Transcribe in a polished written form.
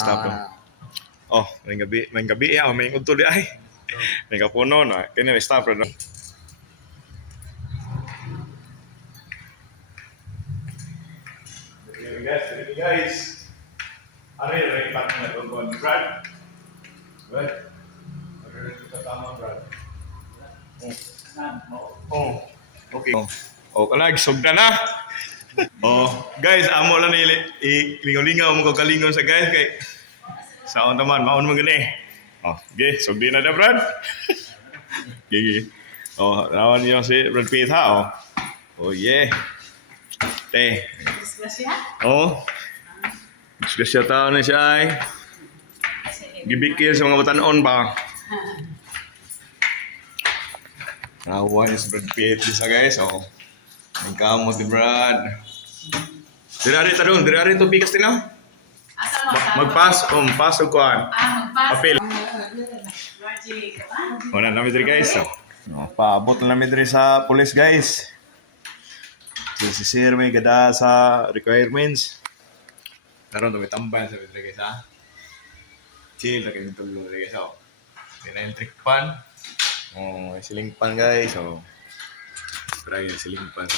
stop lang. Oh, may gabi may udto di ay. May kapuno na. Kani may stop ra. Guys. Ano yung impact na ito, Brad? Brad? Ano yung tama, Brad? Oh. Okay. Oh, kalag, sugda na. Oh, guys, amo lang lingaw-lingaw mo kalingon sa guys kay saon taman maun mo gani. Oh, okay, sugdi na da, Brad. Gigi. Oh, rawan niyo si Brad Pitt ha. Oh, yeah. Te. Oh. Disgrasya tao na siya ay. Gibikil sa mga batanon ba? Nakuha niya si Brad Pitt sa guys. Oh. Ang kamot ni Brad. Dirari tarong, dirari to bigas din na. Magpas, pass o kuan. Papel. Wala namin diri guys. Paabot na namin diri sa police guys. Si Sir may gada sa requirements. Karon to may tambal sa diri guys ha. Chill na kayo tulo diri guys. So, electric pan. Oh, ceiling fan guys. So, try yung ceiling fan.